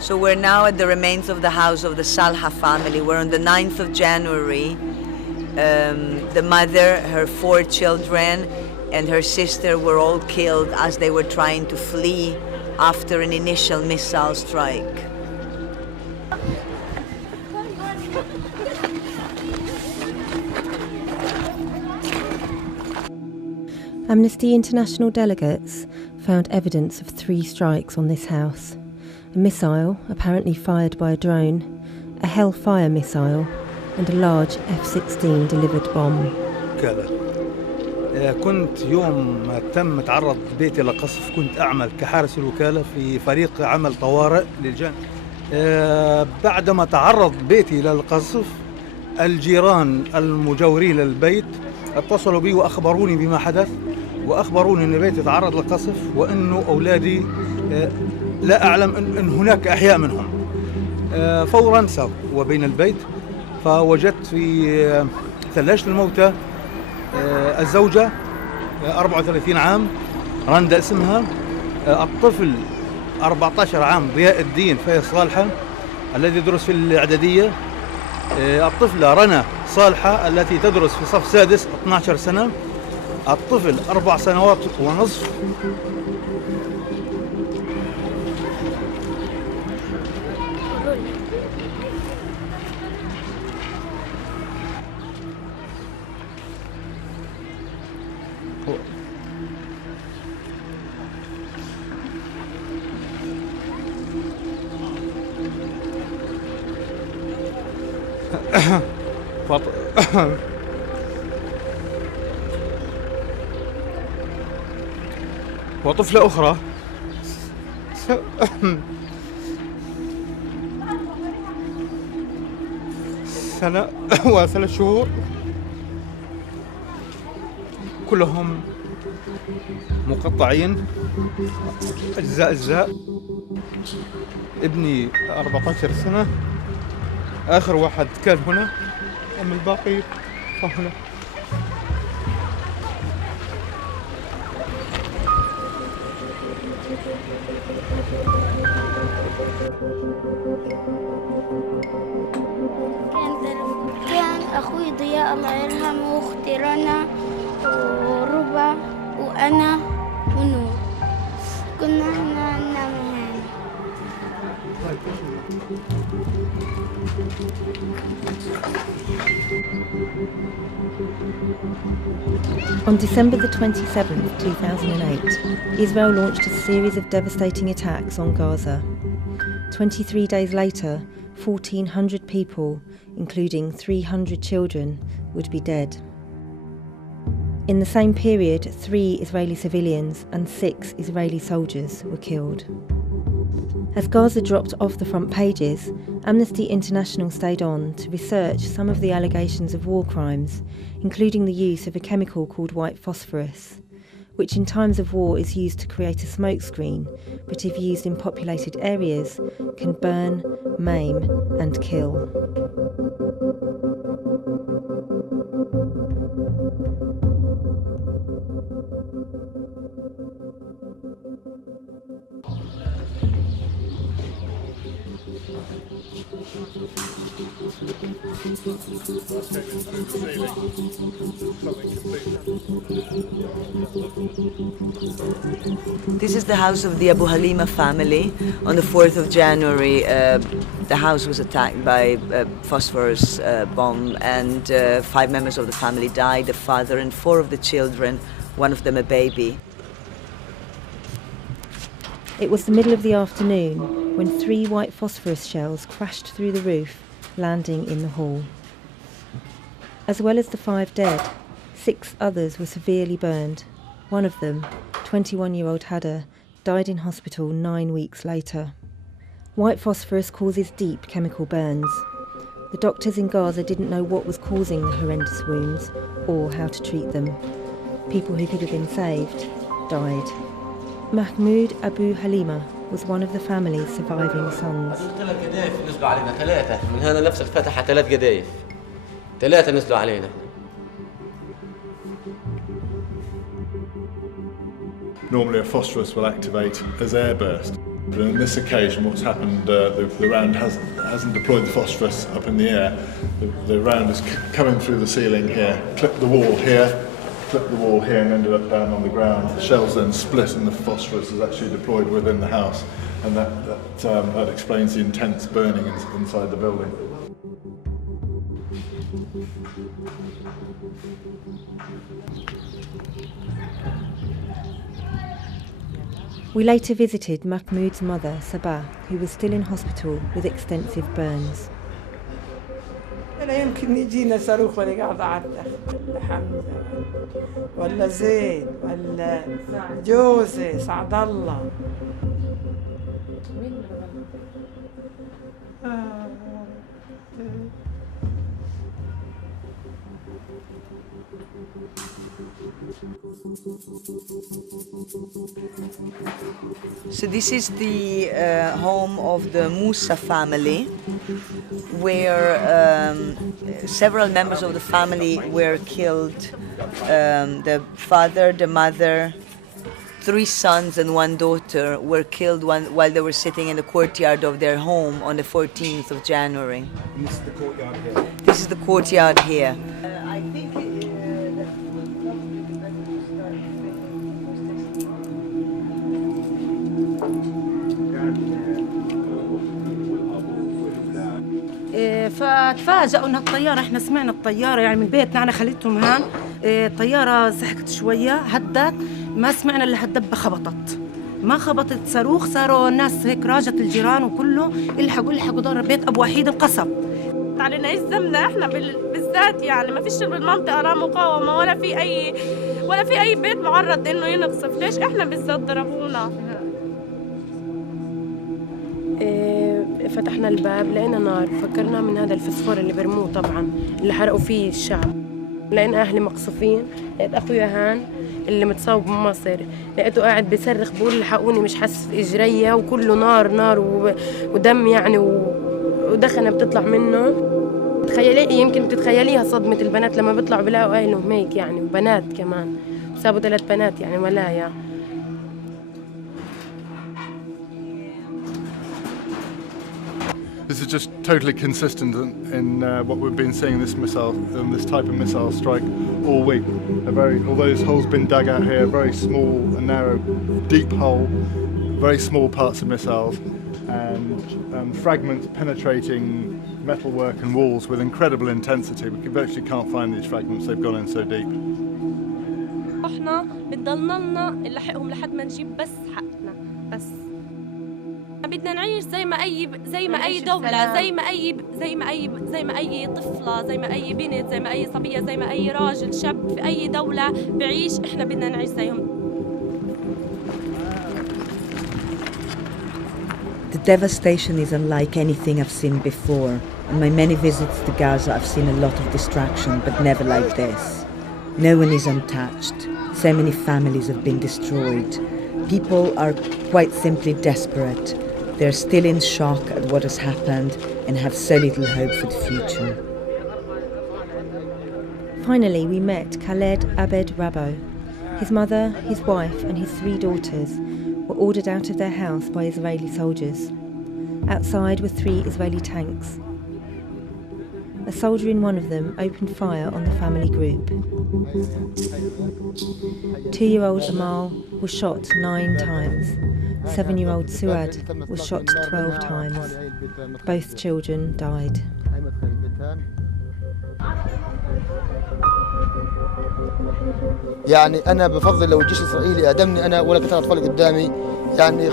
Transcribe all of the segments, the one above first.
So we're now at the remains of the house of the Salha family. We're on the 9th of January. The mother, her 4 children, and her sister were all killed as they were trying to flee after an initial missile strike. Amnesty International delegates found evidence of 3 strikes on this house. A missile, apparently fired by a drone, a Hellfire missile, and a large F-16 delivered bomb. كنت يوم ما تم تعرض بيتي لقصف كنت أعمل كحارس الوكالة في فريق عمل طوارئ للجان. بعدما تعرض بيتي للقصف الجيران المجاورين للبيت اتصلوا بي وأخبروني بما حدث وأخبروني أن بيتي تعرض للقصف وأنه أولادي لا أعلم أن هناك أحياء منهم. فوراً ساق وبين البيت فوجدت في ثلاجة الموتى الزوجة 34 عام رندا اسمها، الطفل 14 عام ضياء الدين فايز صالحة الذي يدرس في الإعدادية، الطفلة رنا صالحة التي تدرس في صف سادس 12 سنة، الطفل 4 سنوات ونصف. وطفلة أخرى سنة و3 شهور، كلهم مقطعين أجزاء. ابني 14 سنة، آخر واحد كان هنا، أما الباقي فهنا. كان أخوي ضياء الله يرحمه وأختي رنا وربا وأنا ونور، كنا احنا ننام هنا. On December the 27th, 2008, Israel launched a series of devastating attacks on Gaza. 23 days later, 1,400 people, including 300 children, would be dead. In the same period, 3 Israeli civilians and 6 Israeli soldiers were killed. As Gaza dropped off the front pages, Amnesty International stayed on to research some of the allegations of war crimes, including the use of a chemical called white phosphorus, which in times of war is used to create a smokescreen, but if used in populated areas, can burn, maim and kill. This is the house of the Abu Halima family. On the 4th of January, the house was attacked by a phosphorus bomb, and 5 members of the family died, the father and 4 of the children, one of them a baby. It was the middle of the afternoon when 3 white phosphorus shells crashed through the roof, landing in the hall. As well as the 5 dead, 6 others were severely burned. One of them, 21-year-old Hada, died in hospital 9 weeks later. White phosphorus causes deep chemical burns. The doctors in Gaza didn't know what was causing the horrendous wounds or how to treat them. People who could have been saved died. Mahmoud Abu Halima was one of the family's surviving sons. 3 قذايف نزلوا علينا 3 من هنا نفس الفتحة 3 قذايف 3 نزلوا علينا. Normally a phosphorus will activate as air burst, but on this occasion what's happened, the round hasn't deployed the phosphorus up in the air. The round is coming through the ceiling here, clipped the wall here, and ended up down on the ground. The shells then split and the phosphorus is actually deployed within the house, and that explains the intense burning inside the building. We later visited Mahmoud's mother, Sabah, who was still in hospital with extensive burns. أنا يمكن يجينا صاروخ ولا قاعد أعتخ ولا حمزة ولا زيد ولا جوزي سعد الله. So this is the home of the Musa family, where several members of the family were killed. The father, the mother, 3 sons and 1 daughter were killed while they were sitting in the courtyard of their home on the 14th of January. This is the courtyard here. This is the courtyard here. I think فتفاجئوا ان الطياره، احنا سمعنا الطياره يعني من بيتنا، انا خليتهم هان. الطياره سحقت شويه، هدت، ما سمعنا الا هالدبه خبطت، ما خبطت صاروخ. صاروا الناس هيك راجت الجيران وكله الحقوا دار البيت، ابو وحيد انقصف. علينا يلزمنا احنا بالذات، يعني ما فيش بالمنطقه لا مقاومه ولا في اي بيت معرض انه ينقصف. ليش احنا بالذات ضربونا؟ فتحنا الباب لقينا نار، فكرنا من هذا الفسفور اللي برموه طبعا اللي حرقوا فيه الشعب. لقينا اهلي مقصوفين، لقيت اخويا هان اللي متصاوب بمصر، لقيته قاعد بيصرخ بيقول الحقوني مش حاسس باجريا، وكله نار ودم يعني ودخنه بتطلع منه. تخيلي، يمكن بتتخيليها صدمه البنات لما بيطلعوا بيلاقوا اهلهم هيك يعني، وبنات كمان، سابوا 3 بنات يعني ولايا. This is just totally consistent in what we've been seeing this type of missile strike all week. Although this hole's been dug out here, very small and narrow, deep hole, very small parts of missiles, and fragments penetrating metalwork and walls with incredible intensity. We virtually can't find these fragments, they've gone in so deep. احنا بتضلنا لنا نلحقهم لحد ما نجيب بس حقنا بس. بدنا نعيش زي ما اي دولة، زي ما اي طفلة، زي ما اي بنت، زي ما اي صبية، زي ما اي راجل شاب في اي دولة بعيش، احنا بدنا نعيش زيهم. The devastation is unlike anything I've seen before. In my many visits to Gaza, I've seen a lot of destruction, but never like this. No one is untouched. So many families have been destroyed. People are quite simply desperate. They're still in shock at what has happened and have so little hope for the future. Finally, we met Khaled Abed Rabo. His mother, his wife and his 3 daughters were ordered out of their house by Israeli soldiers. Outside were 3 Israeli tanks. A soldier in one of them opened fire on the family group. 2-year-old Amal was shot 9 times. 7-year-old Suad was shot 12 times. Both children died. يعني أنا بفضل لو الجيش الإسرائيلي أدمني أنا ولا قتل أطفالي قدامي، يعني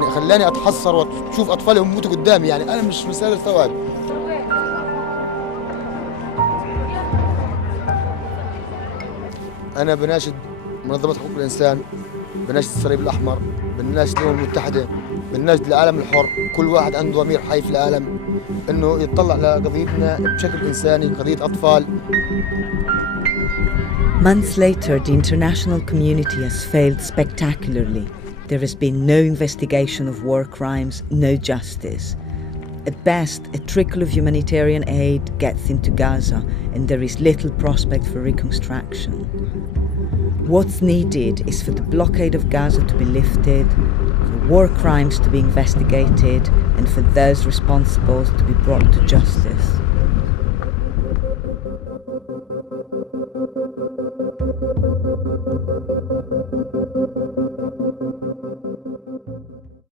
خلاني أتحسر وأشوف أطفالي يموتوا قدامي، يعني أنا مش قادر أستوعب. أنا بناشد منظمة حقوق الإنسان، بناشد الصليب الأحمر، بناشد الأمم المتحدة، بناشد العالم الحر، كل واحد عنده ضمير حي في العالم إنه يتطلع لقضيتنا بشكل إنساني، قضية أطفال. Months later, the international community has failed spectacularly. There has been no investigation of war crimes, no justice. At best, a trickle of humanitarian aid gets into Gaza, and there is little prospect for reconstruction. What's needed is for the blockade of Gaza to be lifted, for war crimes to be investigated, and for those responsible to be brought to justice.